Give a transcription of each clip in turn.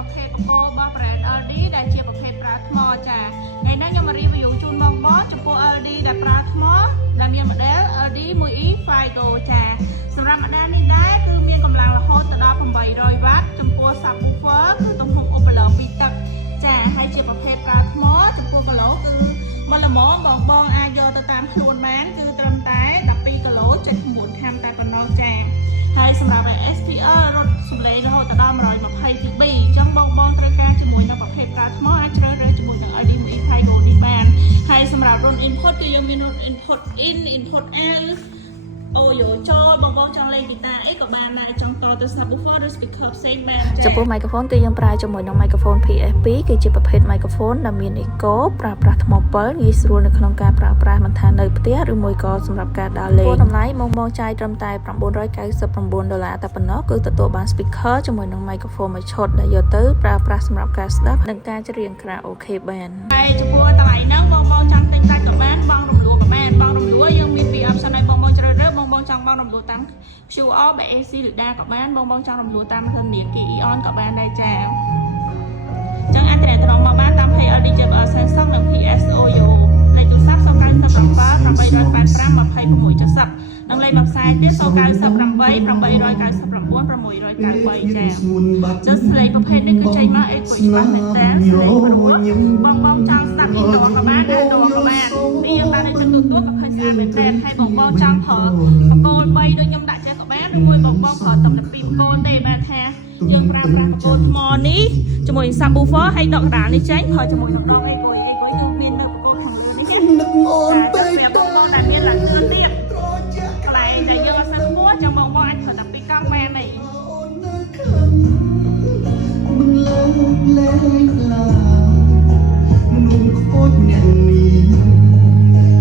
ប្រភេទបង្គោលរបស់ brand LD ដែលជាប្រភេទប្រើថ្មចាថ្ងៃនេះខ្ញុំមក review ជូនបងចំពោះ LD ដែលប្រើថ្មដែលមាន model LD 1E Figo ចាសម្រាប់ model នេះដែរគឺមានកម្លាំងរហូតដល់800 វ៉ាត់ចំពោះ subwoofer គឺទំហំឧបឡូ2ទឹកចាហើយជាប្រភេទប្រើថ្មចំពោះគីឡូគឺមកល្មមបងអាចយកទៅតាមខ្លួនបានគឺត្រឹមតែ12គីឡូ79ខាំតែប៉ុណ្ណោះចាហើយសម្រាប់ SPL រត់សម្លេងរហូតដល់120 dB អញ្ចឹងបងត្រូវការជាមួយនឹងប្រភេទប្រើថ្មអាចជ្រើសរើសជាមួយនឹង LD 1E Figo នេះបានហើយសម្រាប់ run input គឺយើងមាន run input in input out អូយោចូលបងចង់លេងហ្គីតាអីក៏បានដែរចង់តទៅ subwoofer ឬ speaker ផ្សេងបានចំពោះ microphone គឺយើងប្រើជាមួយនឹង microphone PS2 គឺជាប្រភេទ microphone ដែលមាន echo ប្រើប្រាស់ថ្មពិលងាយស្រួលនៅក្នុងការប្រើប្រាស់មិនថានៅផ្ទះឬមួយក៏សម្រាប់ការដើរលេងតម្លៃមកចាយត្រឹមតែ$999តែប៉ុណ្ណោះគឺទទួលបាន speaker ជាមួយនឹង microphone មួយឈុតដែលយកទៅប្រើប្រាស់សម្រាប់ការស្ដាប់និងការច្រៀង karaoke បានហើយចំពោះតម្លៃហ្នឹងបងចង់ទិញដាច់ក៏បានបងរំលោះក៏បានបងរំលោះយើងមានពី option ឲ្យបងជ្រើសរើសបងចង់បងរំលោះតាម QR BAC ឬដាក៏បានបងចង់រំលោះតាមធនាគារ Eon ក៏បានដែរចាចឹងអាចត្រឡប់មកបានតាម Pay LD JBL Samsung និង PSOYO លេខទូរស័ព្ទ097 885 2670និងលេខបន្សាយទៀត098 899 693ចាចឹងស្លេកប្រភេទនេះគឺចេញមកអីក៏ច្បាស់មែនតើស្លេកបងចង់ស្ដាប់នេះដងក៏បានដែរដងក៏បាននេះយើងបានទៅទូក៏ឃើញស្អាតមែនតើហើយបងចង់ប្រើបង្គោល3ដូចខ្ញុំដាក់ចេះក៏បានឬមួយបងប្រើតំតែ2បង្គោលទេបានថាយើងប្រើប្រាស់បង្គោលថ្មនេះជាមួយ subwoofer ហើយដកកណ្ដាលនេះចេញប្រើជាមួយនឹងដងអីគឺមាននៅបង្គោលខាងលើនេះនឹកអូនពេកតែបង្គោលដែលមានឡើងលឿនទៀតកន្លែងដែលយើងអត់ស្គាល់ឈ្មោះចឹងបងអាចប្រើតែពីរកង់បានទេមិនលើកលែងឡាមនុស្សខូចអ្នកនេះ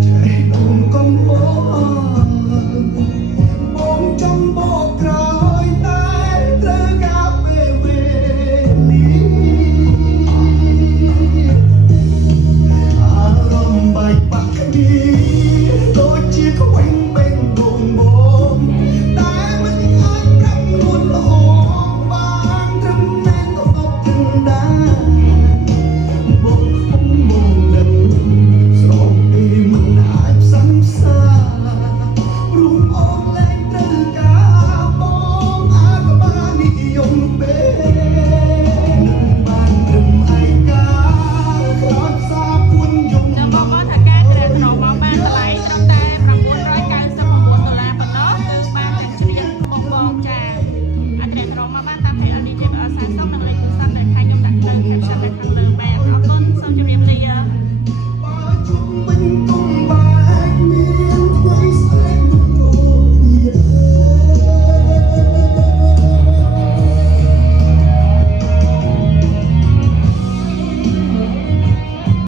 ចែកដួងកំហុសបងចង់បកក្រោយតែត្រូវការពេលវេលាអារម្មណ៍បែកបាក់គ្នាដូចជាខ្វែងបេងដងបងតែមិនអាចកាត់នួនល្អបានត្រឹមតែក៏អត់ถึงដែរបងខំមកនឹងស្រោបពីមិនអាចផ្សំសារូបអូនលែងត្រូវការបងអាចក៏បាននិយមពេ